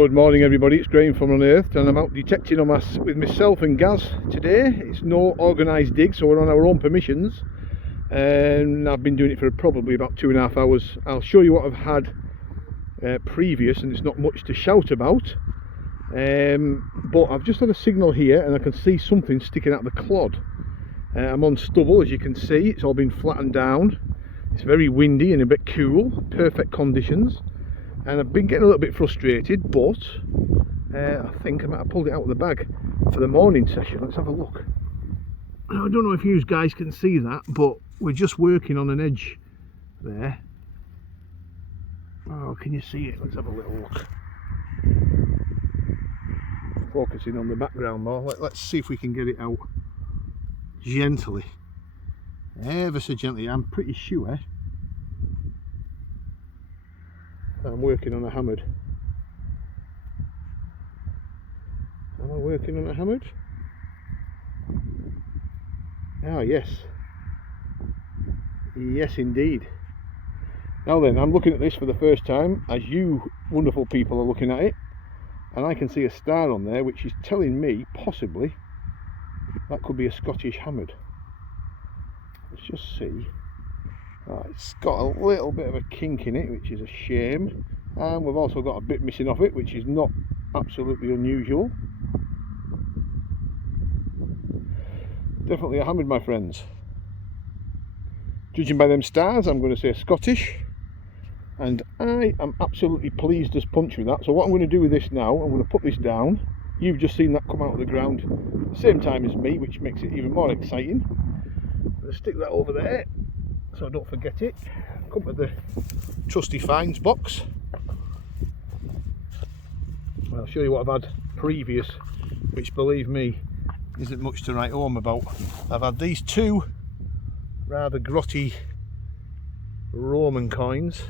Good morning everybody, it's Graham from Unearthed and I'm out detecting on with myself and Gaz today. It's no organised dig, so we're on our own permissions and I've been doing it for probably about 2.5 hours. I'll show you what I've had previous, and it's not much to shout about, but I've just had a signal here and I can see something sticking out of the clod. I'm on stubble, as you can see. It's all been flattened down. It's very windy and a bit cool, perfect conditions. And I've been getting a little bit frustrated, but I think I might have pulled it out of the bag for the morning session. Let's have a look. I don't know if you guys can see that, but we're just working on an edge there. Oh, can you see it? Let's have a little look. Focusing on the background more. Let's see if we can get it out gently. Ever so gently, I'm pretty sure. I'm working on a hammered. Am I working on a hammered? Ah, yes. Yes, indeed. Now then, I'm looking at this for the first time, as you wonderful people are looking at it, and I can see a star on there, which is telling me, possibly, that could be a Scottish hammered. Let's just see. It's got a little bit of a kink in it, which is a shame, and we've also got a bit missing off it, which is not absolutely unusual. Definitely a hammered, my friends. Judging by them stars, I'm going to say Scottish, and I am absolutely pleased as punch with that. So what I'm going to do with this now, I'm going to put this down. You've just seen that come out of the ground at the same time as me, which makes it even more exciting. I'm going to stick that over there so I don't forget it. Come to the trusty finds box. I'll show you what I've had previous, which, believe me, isn't much to write home about. I've had these two rather grotty Roman coins,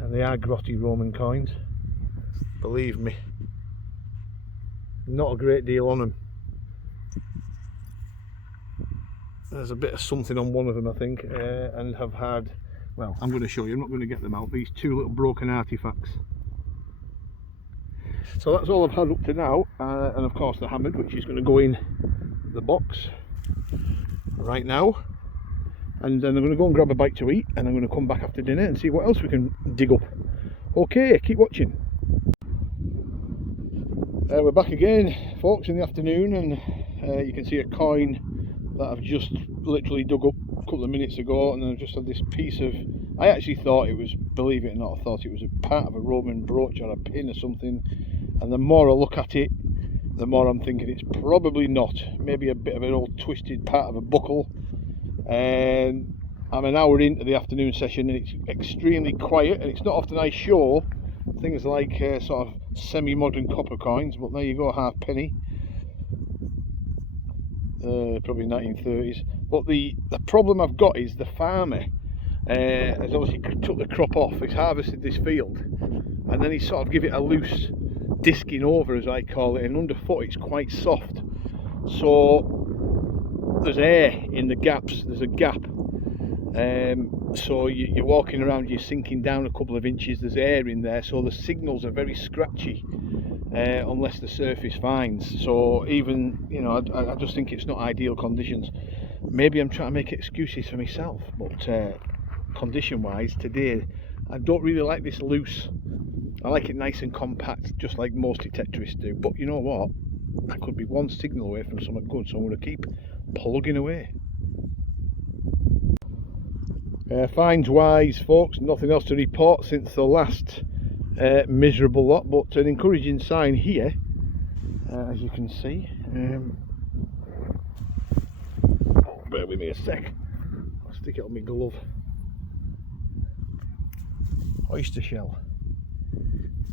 and they are grotty Roman coins, believe me. Not a great deal on them. There's a bit of something on one of them, I think, and have had, well, I'm going to show you, I'm not going to get them out, these two little broken artifacts. So that's all I've had up to now, and of course the hammered, which is going to go in the box right now, and then I'm going to go and grab a bite to eat, and I'm going to come back after dinner and see what else we can dig up. Okay, keep watching. We're back again, folks, in the afternoon, and you can see a coin that I've just literally dug up a couple of minutes ago, and I've just had this piece of, I actually thought it was, believe it or not, I thought it was a part of a Roman brooch or a pin or something, and the more I look at it, the more I'm thinking it's probably not. Maybe a bit of an old twisted part of a buckle. And I'm an hour into the afternoon session and it's extremely quiet, and it's not often I show things like sort of semi-modern copper coins, but there you go, halfpenny. Probably 1930s. But the problem I've got is the farmer has obviously took the crop off. He's harvested this field and then he sort of give it a loose disking over, as I call it, and underfoot it's quite soft, so there's air in the gaps. There's a gap, so you're walking around, you're sinking down a couple of inches, there's air in there, so the signals are very scratchy unless the surface finds. So even, you know, I just think it's not ideal conditions. Maybe I'm trying to make excuses for myself, but condition wise today I don't really like this loose. I like it nice and compact, just like most detectorists do. But you know what, I could be one signal away from something good, so I'm going to keep plugging away. Finds wise, folks, nothing else to report since the last miserable lot, but an encouraging sign here, as you can see. Bear with me a sec, I'll stick it on my glove. Oyster shell.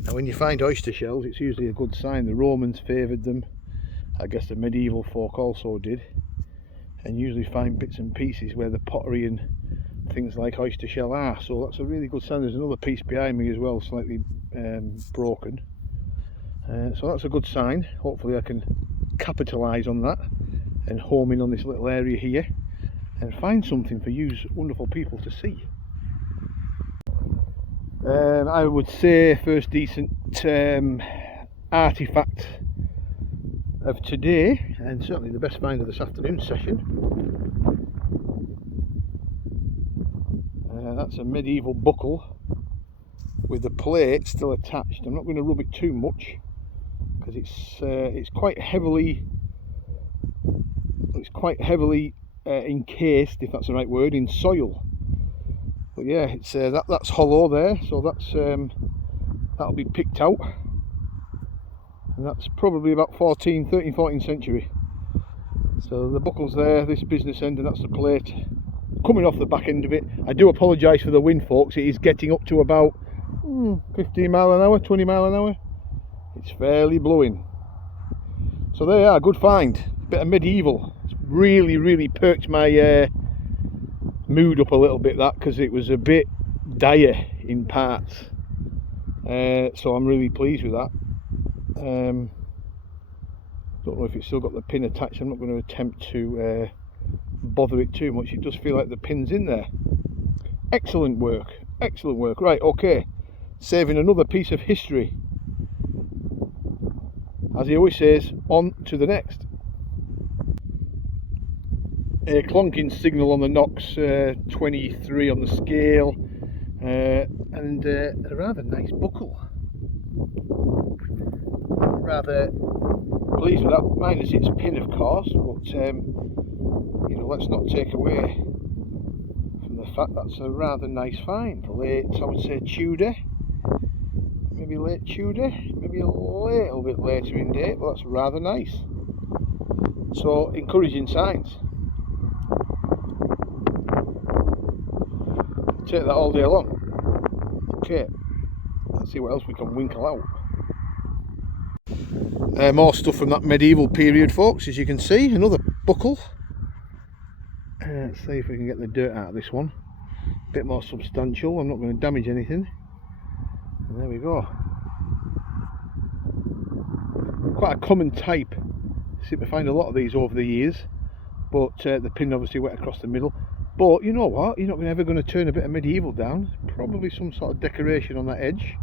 Now when you find oyster shells, it's usually a good sign. The Romans favoured them, I guess the medieval folk also did, and usually find bits and pieces where the pottery and things like oyster shell are, so that's a really good sign. There's another piece behind me as well, slightly broken, so that's a good sign. Hopefully I can capitalise on that and home in on this little area here and find something for you wonderful people to see. I would say first decent artefact of today, and certainly the best find of this afternoon session. That's a medieval buckle with the plate still attached. I'm not going to rub it too much because it's quite heavily encased, if that's the right word, in soil. But yeah, it's that's hollow there, so that'll be picked out, and that's probably about 13th, 14th century. So the buckle's there, this business end, and that's the plate coming off the back end of it. I do apologise for the wind, folks. It is getting up to about 15 mile an hour, 20 mile an hour. It's fairly blowing. So there you are, good find. Bit of medieval. It's really perked my mood up a little bit, that, because it was a bit dire in parts. So I'm really pleased with that. Don't know if it's still got the pin attached. I'm not going to attempt to bother it too much. It does feel like the pin's in there. Excellent work, excellent work. Right, okay, saving another piece of history. As he always says, on to the next. A clonking signal on the Knox 23 on the scale, and a rather nice buckle. Rather pleased with that, minus its pin of course, but you know, let's not take away from the fact that's a rather nice find. Late, I would say Tudor, maybe late Tudor, maybe a little bit later in date, but that's rather nice. So encouraging signs. Take that all day long. Okay, let's see what else we can winkle out. More stuff from that medieval period, folks, as you can see. Another buckle. Let's see if we can get the dirt out of this one. A bit more substantial. I'm not going to damage anything. And there we go. Quite a common type. Seem to find a lot of these over the years, but the pin obviously went across the middle. But you know what, you're not ever going to turn a bit of medieval down. Probably some sort of decoration on that edge.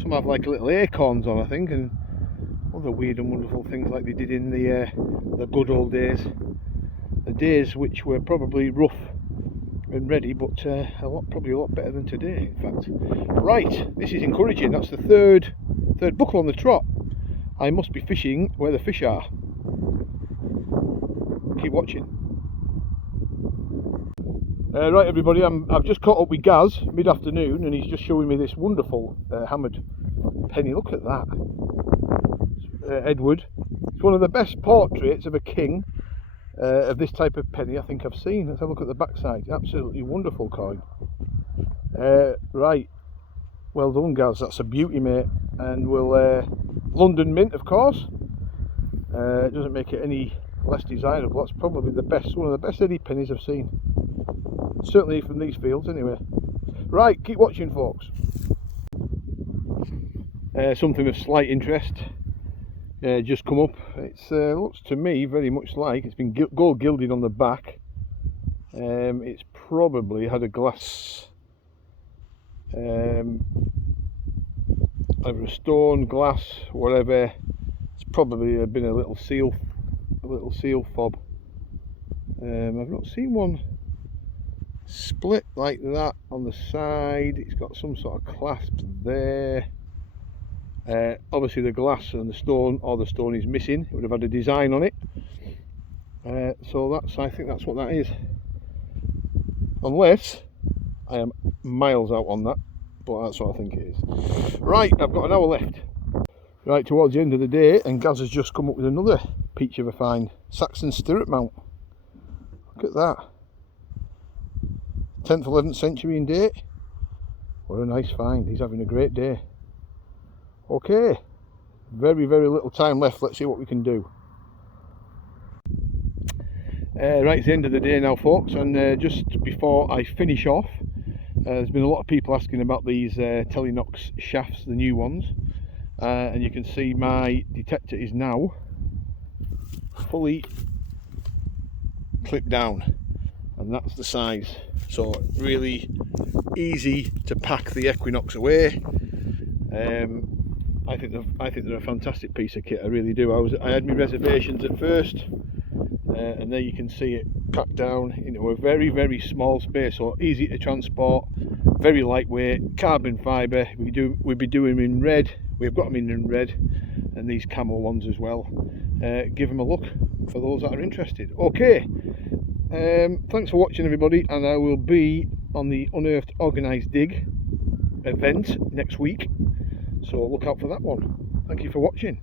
Some have like little acorns on, I think, and other weird and wonderful things like they did in the good old days. The days which were probably rough and ready, but probably a lot better than today, in fact. Right, this is encouraging. That's the third buckle on the trot. I must be fishing where the fish are. Keep watching. Right everybody, I've just caught up with Gaz mid-afternoon, and he's just showing me this wonderful hammered penny. Look at that. Edward. It's one of the best portraits of a king of this type of penny I think I've seen. Let's have a look at the backside. Absolutely wonderful coin. Right, well done Gaz, that's a beauty, mate. And we'll London mint, of course. It doesn't make it any less desirable. That's probably the best, one of the best Eddie pennies I've seen. Certainly from these fields anyway. Right, keep watching folks. Something of slight interest just come up. It looks to me very much like it's been gold gilded on the back. It's probably had a glass, either a stone, glass, whatever. It's probably been a little seal fob. I've not seen one split like that on the side. It's got some sort of clasp there. Obviously the glass and the stone, or the stone, is missing. It would have had a design on it. So I think that's what that is. Unless I am miles out on that, but that's what I think it is. Right, I've got an hour left. Right, towards the end of the day, and Gaz has just come up with another peach of a find. Saxon stirrup mount. Look at that. 10th, 11th century in date. What a nice find. He's having a great day. Okay, very little time left. Let's see what we can do. Right, it's the end of the day now folks, and just before I finish off, there's been a lot of people asking about these Telenox shafts, the new ones, and you can see my detector is now fully clipped down, and that's the size. so really easy to pack the Equinox away. I think they're a fantastic piece of kit. I really do. I had my reservations at first, and there you can see it packed down into a very small space, so easy to transport, very lightweight, carbon fibre. We'd be doing them in red. We've got them in red, and these camel ones as well. Give them a look for those that are interested. Okay, thanks for watching everybody, and I will be on the Unearthed Organised Dig event next week, so look out for that one. Thank you for watching.